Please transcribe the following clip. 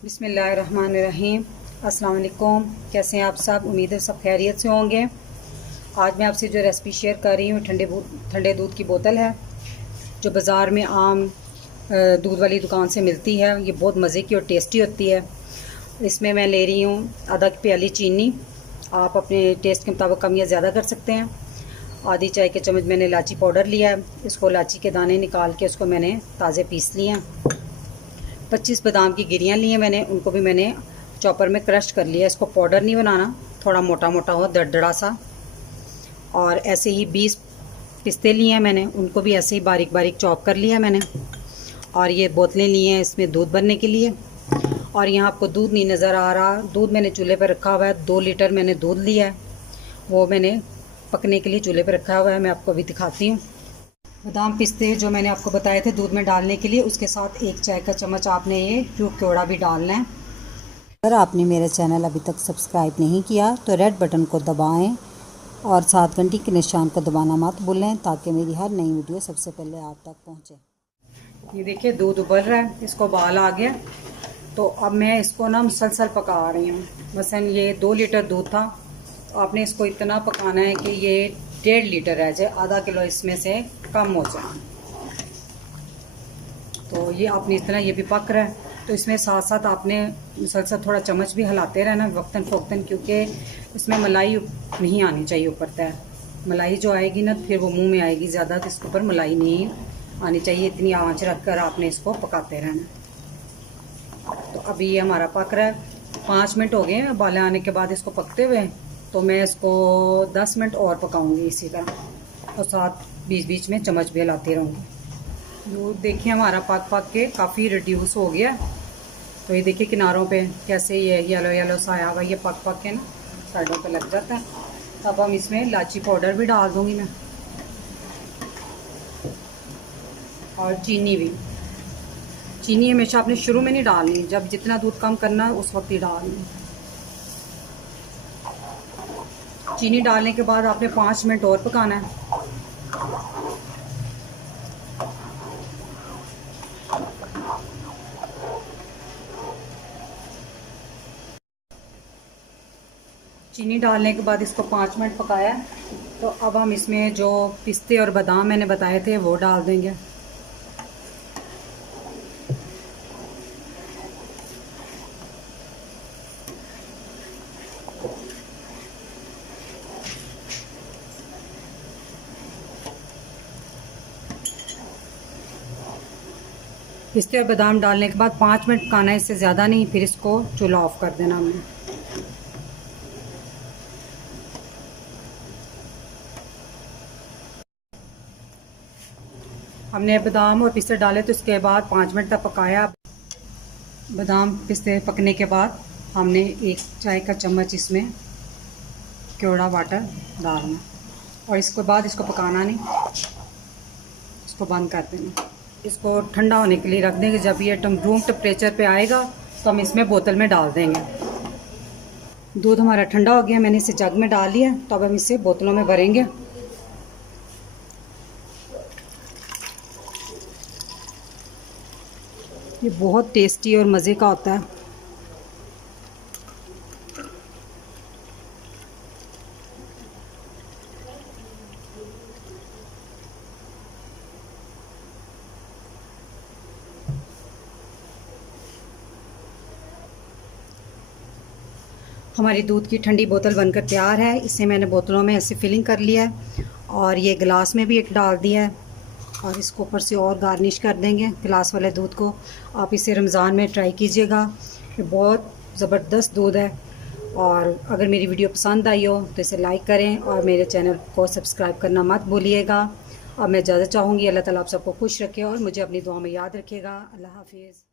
बिस्मिल्लाहिर्रहमानिर्रहीम। अस्सलाम वालेकुम। कैसे हैं आप सब? उम्मीद है सब खैरियत से होंगे। आज मैं आपसे जो रेसिपी शेयर कर रही हूँ ठंडे दूध की बोतल है, जो बाज़ार में आम दूध वाली दुकान से मिलती है। ये बहुत मज़े की और टेस्टी होती है। इसमें मैं ले रही हूँ आधा प्याली चीनी। आप अपने टेस्ट के मुताबिक कम या ज़्यादा कर सकते हैं। आधी चाय के चम्मच मैंने इलायची पाउडर लिया है। इसको इलायची के दाने निकाल के उसको मैंने ताज़े पीस लिए हैं। 25 बादाम की गिरियाँ ली हैं मैंने, उनको भी मैंने चॉपर में क्रश कर लिया। इसको पाउडर नहीं बनाना, थोड़ा मोटा मोटा हो, दरदरा सा। और ऐसे ही 20 पिस्ते लिए हैं मैंने, उनको भी ऐसे ही बारीक बारीक चॉप कर लिया मैंने। और ये बोतलें ली हैं इसमें दूध भरने के लिए। और यहाँ आपको दूध नहीं नज़र आ रहा, दूध मैंने चूल्हे पर रखा हुआ है। 2 लीटर मैंने दूध लिया है, वो मैंने पकने के लिए चूल्हे पर रखा हुआ है। मैं आपको अभी दिखाती हूँ। बादाम पिस्ते जो मैंने आपको बताए थे दूध में डालने के लिए, उसके साथ 1 चाय का चम्मच आपने ये क्यूब केवड़ा भी डालना है। अगर आपने मेरा चैनल अभी तक सब्सक्राइब नहीं किया तो रेड बटन को दबाएं और साथ घंटी के निशान को दबाना मत भूलें, ताकि मेरी हर नई वीडियो सबसे पहले आप तक पहुंचे। ये देखिए दूध उबल रहा है, इसको उबाल आ गया। तो अब मैं इसको ना मुसलसल पका रही हूँ। मसलन ये 2 लीटर दूध था, तो आपने इसको इतना पकाना है कि ये 1.5 लीटर रह जाए, आधा किलो इसमें से कम हो जाए। तो ये आपने इतना, ये भी पक रहा है। तो इसमें साथ साथ आपने मुसलसल थोड़ा चम्मच भी हिलाते रहना वक्तन फ़ौक्तन, क्योंकि इसमें मलाई नहीं आनी चाहिए ऊपर तय। मलाई जो आएगी ना फिर वो मुंह में आएगी ज़्यादा, तो इसके ऊपर मलाई नहीं आनी चाहिए। इतनी आंच रख कर आपने इसको पकाते रहना। तो अभी ये हमारा पक रहा है। 5 मिनट हो गए उबाले आने के बाद इसको पकते हुए। तो मैं इसको 10 मिनट और पकाऊंगी इसी तरह, और साथ बीच बीच में चम्मच भी हिलाती रहूँगी। दूध देखिए हमारा पक पक के काफ़ी रिड्यूस हो गया। तो ये देखिए किनारों पे कैसे ये येलो येलो सा आया हुआ, ये पक पक के ना साइडों पे लग जाता है। अब हम इसमें इलायची पाउडर भी डाल दूँगी मैं, और चीनी भी। चीनी हमेशा आपने शुरू में नहीं डालनी, जब जितना दूध कम करना उस वक्त ही डालनी। चीनी डालने के बाद आपने 5 मिनट और पकाना है। चीनी डालने के बाद इसको 5 मिनट पकाया। तो अब हम इसमें जो पिस्ते और बादाम मैंने बताए थे वो डाल देंगे। पिस्ते और बादाम डालने के बाद 5 मिनट पकाना है, इससे ज़्यादा नहीं, फिर इसको चूल्हा ऑफ कर देना हमने। हमने बादाम और पिस्ते डाले तो इसके बाद 5 मिनट तक पकाया। बादाम पिस्ते पकने के बाद हमने 1 चाय का चम्मच इसमें केवड़ा वाटर डालना, और इसके बाद इसको पकाना नहीं, इसको बंद कर देना। इसको ठंडा होने के लिए रख देंगे। जब ये रूम टेम्परेचर पे आएगा तो हम इसमें बोतल में डाल देंगे। दूध हमारा ठंडा हो गया, मैंने इसे जग में डाल लिया। तो अब हम इसे बोतलों में भरेंगे। ये बहुत टेस्टी और मज़े का होता है। हमारी दूध की ठंडी बोतल बनकर तैयार है। इसे मैंने बोतलों में ऐसे फिलिंग कर लिया है, और ये गिलास में भी एक डाल दिया है। और इसको ऊपर से और गार्निश कर देंगे गिलास वाले दूध को। आप इसे रमज़ान में ट्राई कीजिएगा, ये बहुत ज़बरदस्त दूध है। और अगर मेरी वीडियो पसंद आई हो तो इसे लाइक करें, और मेरे चैनल को सब्सक्राइब करना मत भूलिएगा। और मैं इजाज़त चाहूँगी। अल्लाह ताला आप सबको खुश रखे और मुझे अपनी दुआ में याद रखिएगा। अल्लाह हाफिज़।